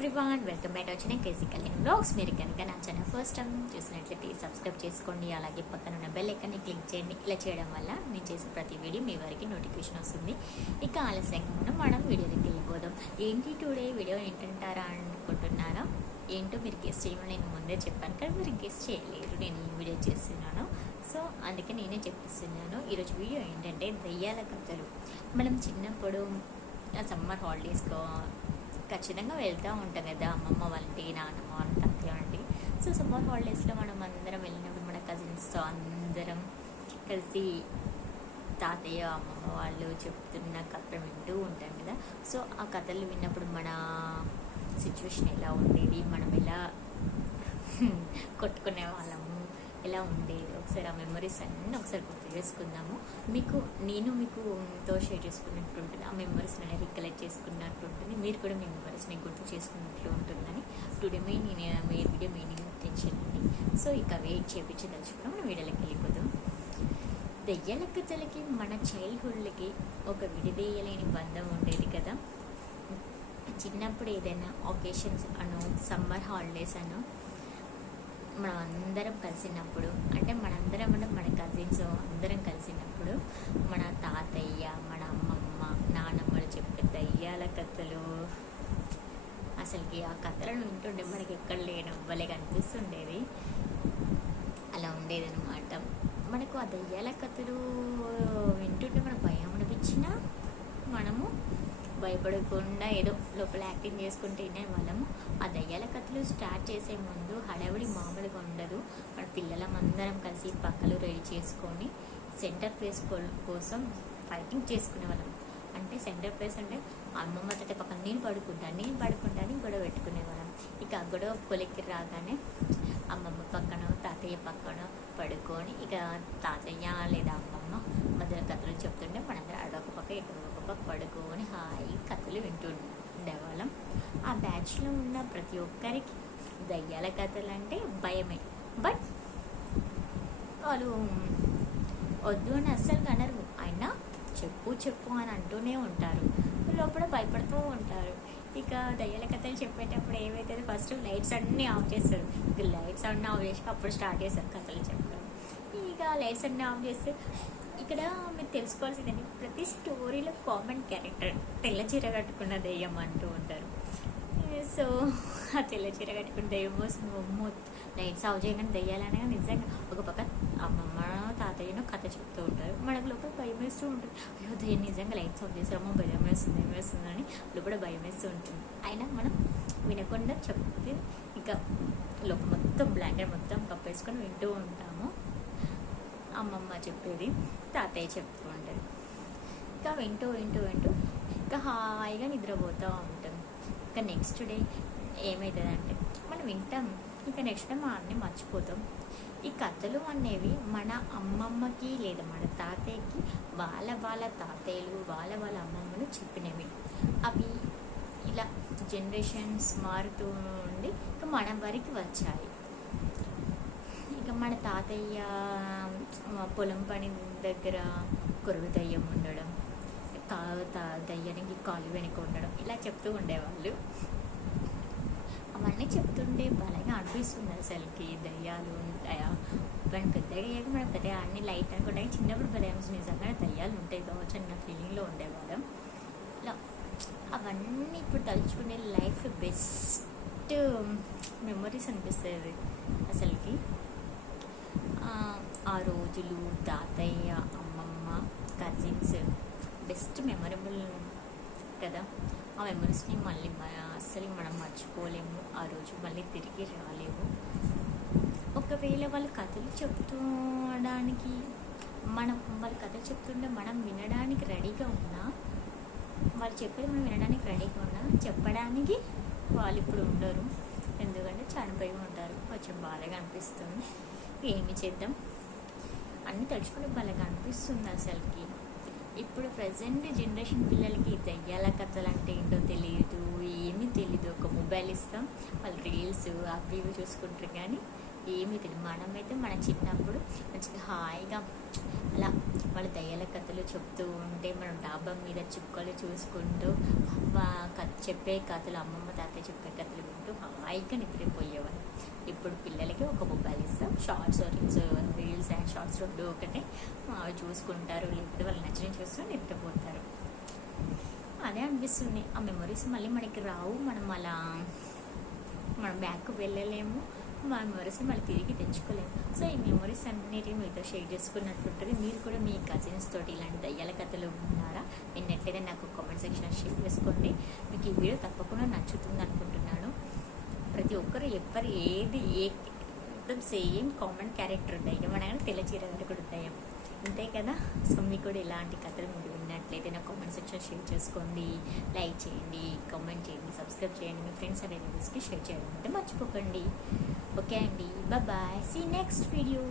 Everyone welcome back వచ్చిన crazy Kalyan blogs మీరు కనుక నా ఛానల్ ఫస్ట్ టైం చూసినట్లయితే సబ్స్క్రైబ్ చేసుకోండి. అలాగే పక్కన ఉన్న బెల్ ఐకాన్ని క్లిక్ చేయండి. ఇలా చేయడం వల్ల నేను చేసే ప్రతి వీడియో మీ వారికి నోటిఫికేషన్ వస్తుంది. ఇక ఆలస్యంగా ఉన్న మనం వీడియోలోకి వెళ్ళిపోదాం. ఏంటి టుడే వీడియో ఏంటంటారా అనుకుంటున్నారా? ఏంటో మీరు గెస్ట్ చేయమని నేను ముందే చెప్పాను కానీ మీరు గెస్ట్ చేయలేరు. నేను ఈ వీడియో చేస్తున్నాను. సో అందుకే నేనే చెప్పిస్తున్నాను. ఈరోజు వీడియో ఏంటంటే దయ్యాల కథలు. మనం చిన్నప్పుడు సమ్మర్ హాలిడేస్కో ఖచ్చితంగా వెళ్తూ ఉంటాం కదా అమ్మమ్మ వాళ్ళంటి నాన్నమ్మ వాళ్ళ తాతయ్య వాళ్ళంటి సో సమ్మర్ హాలిడేస్లో మనం అందరం వెళ్ళినప్పుడు మన కజిన్స్తో అందరం కలిసి తాతయ్య అమ్మమ్మ వాళ్ళు చెప్తున్న కథలు వింటూ ఉంటాం కదా. సో ఆ కథలు విన్నప్పుడు మన సిచ్యువేషన్ ఎలా ఉండేది? మనం ఎలా కొట్టుకునే వాళ్ళము ఎలా ఉండేది ఒకసారి ఆ మెమరీస్ అన్నీ ఒకసారి గుర్తు చేసుకుందాము. మీకు నేను మీకు తో షేర్ చేసుకున్నట్టు ఉంటుంది ఆ మెమరీస్ నేను రికలెక్ట్ చేసుకున్నట్టు ఉంటుంది మీరు కూడా మీ మెమరీస్ని గుర్తు చేసుకున్నట్లు ఉంటుందని. టుడే మెయిన్ నేను మీ వీడియో మెయిన్ టెన్షన్ అండి. సో ఇక వెయిట్ చేపించి తలుచుకున్నాం మనం వీడియోలోకి వెళ్ళిపోదాం. దెయ్యలకు కథలకి మన చైల్డ్హుడ్లకి ఒక విడిదేయలేని బంధం ఉండేది కదా. చిన్నప్పుడు ఏదైనా ఒకేషన్స్ అను సమ్మర్ హాలిడేస్ అను మనం అందరం కలిసినప్పుడు అంటే మనందరం అంటే మన కజిన్స్ అందరం కలిసినప్పుడు మన తాతయ్య మన అమ్మమ్మ నానమ్మలు చెప్పే దయ్యాల కథలు అసలుకి ఆ కథలను వింటుండే మనకి ఎక్కడ లేని భలే కనిపిస్తుండేది. అలా ఉండేదన్నమాట. మనకు ఆ దయ్యాల కథలు వింటుంటే మనకు భయం అనిపించినా మనము భయపడకుండా ఏదో లోపల యాక్టింగ్ చేసుకుంటేనే వినే వాళ్ళము ఆ దయ్యాల కథలు స్టార్ట్ చేసే ముందు హడావిడి మామూలుగా ఉండదు. మన పిల్లలం అందరం కలిసి పక్కలు రెడీ చేసుకొని సెంటర్ ప్లేస్ కోసం ఫైటింగ్ చేసుకునే వాళ్ళం. అంటే సెంటర్ ప్లేస్ అంటే అమ్మమ్మ తట పక్కన నేను పడుకుంటాను నేను పడుకుంటాను గొడవ పెట్టుకునేవాళ్ళం ఇక గొడవ కొలిక్కి రాగానే అమ్మమ్మ పక్కన తాతయ్య పక్కన పడుకొని ఇక తాతయ్య లేదా అమ్మమ్మ మధ్యలో కథలు చెప్తుంటే మనందరం అడొక పక్క ఇక్కడ ఒక పక్క పడుకొని హాయి కథలు వింటూ ఉండేవాళ్ళం. ఆ బ్యాచ్లో ఉన్న ప్రతి ఒక్కరికి దయ్యాల కథలు అంటే భయమే. బట్ వాళ్ళు వద్దు అని అస్సలు కనరు అయినా చెప్పు చెప్పు అని అంటూనే ఉంటారు. లోపల భయపడుతూ ఉంటారు. ఇక దయ్యాల కథలు చెప్పేటప్పుడు ఏమైతే ఫస్ట్ లైట్స్ అన్నీ ఆఫ్ చేస్తారు. ఇక లైట్స్ అన్నీ ఆఫ్ చేసి అప్పుడు స్టార్ట్ చేస్తారు కథలు చెప్పడం. ఇక లైట్స్ అన్నీ ఆఫ్ చేస్తే ఇక్కడ మీరు తెలుసుకోవాల్సిందండి ప్రతి స్టోరీలో కామన్ క్యారెక్టర్ తెల్ల చీర కట్టుకున్న దెయ్యం అంటూ ఉంటారు. సో ఆ తెల్ల చీర కట్టుకున్న దెయ్యం వస్తుంది లైట్స్ ఆఫ్ చేయగానే దెయ్యాలనగా నిజంగా ఒక పక్క అమ్మమ్మ తాతయ్యను కథ చెప్తూ ఉంటారు. మనకు లోపల భయం వేస్తూ ఉంటుంది. అయ్యో దేని నిజంగా లైట్స్ ఆఫ్ చేసామో భయం వేస్తుంది భయం వేస్తుంది అని లోపల భయం వేస్తూ ఉంటుంది. అయినా మనం వినకుండా చెప్పి ఇంకా లోపల మొత్తం బ్లాంకెట్ మొత్తం కప్పేసుకొని వింటూ ఉంటాము. అమ్మమ్మ చెప్పేది తాతయ్య చెప్తూ ఉంటారు. ఇంకా వింటూ వింటూ వింటూ ఇంకా హాయిగా నిద్రపోతూ ఉంటాం. ఇంకా నెక్స్ట్ డే ఏమవుతుందంటే మనం వింటాం. ఇంకా నెక్స్ట్ టైం అన్నీ మర్చిపోతాం. ఈ కథలు అనేవి మన అమ్మమ్మకి లేదా మన తాతయ్యకి వాళ్ళ వాళ్ళ తాతయ్యలు వాళ్ళ వాళ్ళ అమ్మమ్మలు చెప్పినవి. అవి ఇలా జనరేషన్స్ మారుతూ ఉండి ఇంకా మన వరకు వచ్చాయి. ఇక మన తాతయ్య పొలం పని దగ్గర కొరువు దయ్యం ఉండడం తా దయ్యానికి కాలు వెనక ఉండడం ఇలా చెప్తూ ఉండేవాళ్ళు. అవన్నీ చెప్తుంటే భలేగా అనిపిస్తుంది అసలుకి. దయ్యాలు ఉంటాయా? మనం పెద్దగా అయ్యాక మనం పెద్దగా అన్ని లైట్ అనుకుంటే చిన్నప్పుడు భయం నిజంగానే దయ్యాలు ఉంటాయి కావచ్చు అన్న ఫీలింగ్లో ఉండేవాళ్ళం ఇలా అవన్నీ ఇప్పుడు తలుచుకునే లైఫ్ బెస్ట్ మెమరీస్ అనిపిస్తుంది అసలుకి. ఆ రోజులు తాతయ్య అమ్మమ్మ కజిన్స్ బెస్ట్ మెమరబుల్ కదా? ఆ మెమరీస్ని మళ్ళీ అస్సలు మనం మర్చిపోలేము. ఆ రోజు మళ్ళీ తిరిగి రాలేము. ఒకవేళ వాళ్ళు కథలు చెప్తుండడానికి మనం వాళ్ళు కథ చెప్తుంటే మనం వినడానికి రెడీగా ఉన్నా వాళ్ళు చెప్పేది మనం వినడానికి రెడీగా ఉన్నా చెప్పడానికి వాళ్ళు ఇప్పుడు ఉండరు. ఎందుకంటే చనిపోయి ఉంటారు. కొంచెం బాధగా అనిపిస్తుంది. ఏమి చేద్దాం? అన్నీ తలుచుకుని బాగా అనిపిస్తుంది అసలుకి. ఇప్పుడు ప్రజెంట్ జనరేషన్ పిల్లలకి దయ్యాల కథలు అంటే ఏంటో తెలియదు ఏమీ తెలియదు ఒక మొబైల్ ఇస్తాం వాళ్ళు రీల్స్ అవి ఇవి చూసుకుంటారు. కానీ ఏమీ తెలియదు మనమైతే మన చిన్నప్పుడు మంచిగా హాయిగా అలా వాళ్ళ దయ్యాల కథలు చెప్తూ ఉంటే మనం డాబా మీద చుక్కలు చూసుకుంటూ కథ చెప్పే కథలు అమ్మమ్మ తాతయ్య చెప్పే కథలు వింటూ హాయిగా నిద్రపోయేవారు ఇప్పుడు పిల్లలకి ఒక మొబైల్ ఇస్తాం. Shorts reels reels and shorts రెండు ఒకటే. అవి చూసుకుంటారు. లేకపోతే వాళ్ళు నచ్చిన చూస్తూ నిద్రపోతారు. అదే అనిపిస్తుంది. ఆ మెమరీస్ మళ్ళీ మనకి రావు. మనం అలా మనం బ్యాక్ వెళ్ళలేము. మా మెమరీస్ని మళ్ళీ తిరిగి తెచ్చుకోలేము. సో ఈ మెమరీస్ అన్నిటిని మీతో షేర్ చేసుకున్నట్టుంటుంది మీరు కూడా మీ కజిన్స్ తోటి ఇలాంటి దయ్యాల కథలు ఉన్నారా విన్నట్లయితే నాకు కామెంట్ సెక్షన్ షేర్ చేసుకోండి. మీకు ఈ వీడియో తప్పకుండా నచ్చుతుంది అనుకుంటున్నాను. ప్రతి ఒక్కరు ఎవరు ఏది ఏ మొత్తం సేమ్ కామన్ క్యారెక్టర్ దయ్యం అనగానే తెల్ల చీర కూడా దయ్యం. అంతే కదా? సో మీకు కూడా ఇలాంటి కథలు మీరు విన్నట్లయితే నా కామెంట్ సెక్షన్ షేర్ చేసుకోండి లైక్ చేయండి కామెంట్ చేయండి సబ్స్క్రైబ్ చేయండి మీ ఫ్రెండ్స్ అండ్ రిలేటివ్స్కి షేర్ చేయడం అయితే మర్చిపోకండి. ఓకే అండి బాయ్ సీ నెక్స్ట్ వీడియో